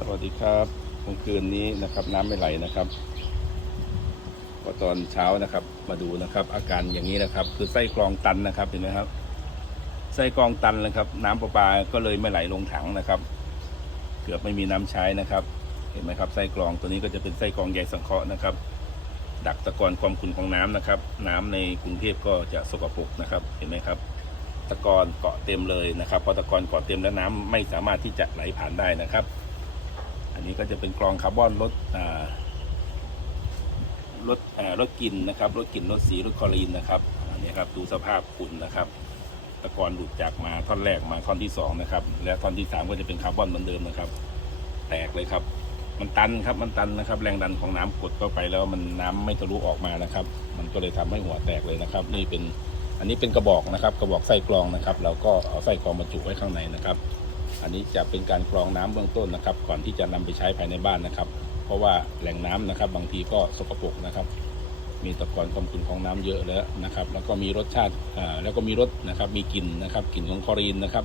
สวัสดีครับเมื่อคืนนี้นะครับ น้ำไม่ไหลนะครับพอตอนเช้านะครับ มาดูนะครับ อาการอย่างนี้นะครับ คือไส้กรองตันนะครับเห็นไหมครับ ไส้กรองตันนะครับ น้ำประปาก็เลยไม่ไหลลงถังนะครับ เกือบไม่มีน้ำใช้นะครับ เห็นไหมครับไส้กรองตัวนี้ก็จะเป็นไส้กรองใยสังเคราะห์นะครับ ดักตะกอนความขุ่นของน้ำนะครับ น้ำในกรุงเทพก็จะสกปรกนะครับ เห็นไหมครับตะกอนเกาะเต็มเลยนะครับพอตะกอนเกาะเต็มแล้วน้ำไม่สามารถที่จะไหลผ่านได้นะครับ อันนี้ก็จะเป็นกรองคาร์บอนลดลดลดกลิ่นนะครับลดกลิ่นลดสีลดคลอรีนนะครับอันนี้ครับดูสภาพขุ่นนะครับตะกอนหลุดจากมาท่อนแรกมาท่อนที่สองนะครับและท่อนที่สามก็จะเป็นคาร์บอนเหมือนเดิมนะครับ แตกเลยครับ มันตันครับมันตันนะครับ แรงดันของน้ำกดเข้าไปแล้วมันน้ำไม่ทะลุออกมานะครับ มันก็เลยทำให้หัวแตกเลยนะครับ นี่เป็นอันนี้เป็นกระบอกนะครับ กระบอกไส้กรองนะครับ เราก็เอาไส้กรองบรรจุไว้ข้างในนะครับ อันนี้จะเป็นการกรองน้ำเบื้องต้นนะครับ ก่อนที่จะนำไปใช้ภายในบ้านนะครับ เพราะว่าแหล่งน้ำนะครับ บางทีก็สกปรกนะครับ มีตะกอนความขุ่นของน้ำเยอะแล้วนะครับ แล้วก็มีรสชาติแล้วก็มีรสนะครับ มีกลิ่นนะครับกลิ่นของคลอรีนนะครับ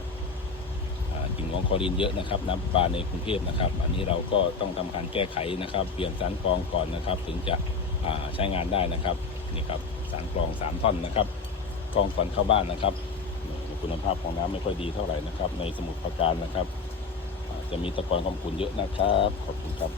กลิ่นของคลอรีนเยอะนะครับ น้ำประปาในกรุงเทพนะครับ อันนี้เราก็ต้องทำการแก้ไขนะครับ เปลี่ยนสารกรองก่อนนะครับ ถึงจะใช้งานได้นะครับนี่ครับสารกรองสามท่อนนะครับกรองก่อนเข้าบ้านนะครับ คุณภาพของน้ำไม่ค่อยดีเท่าไหร่นะครับ ในสมุทรปราการนะครับ จะมีตะกอนความขุ่นเยอะนะครับ ขอบคุณครับ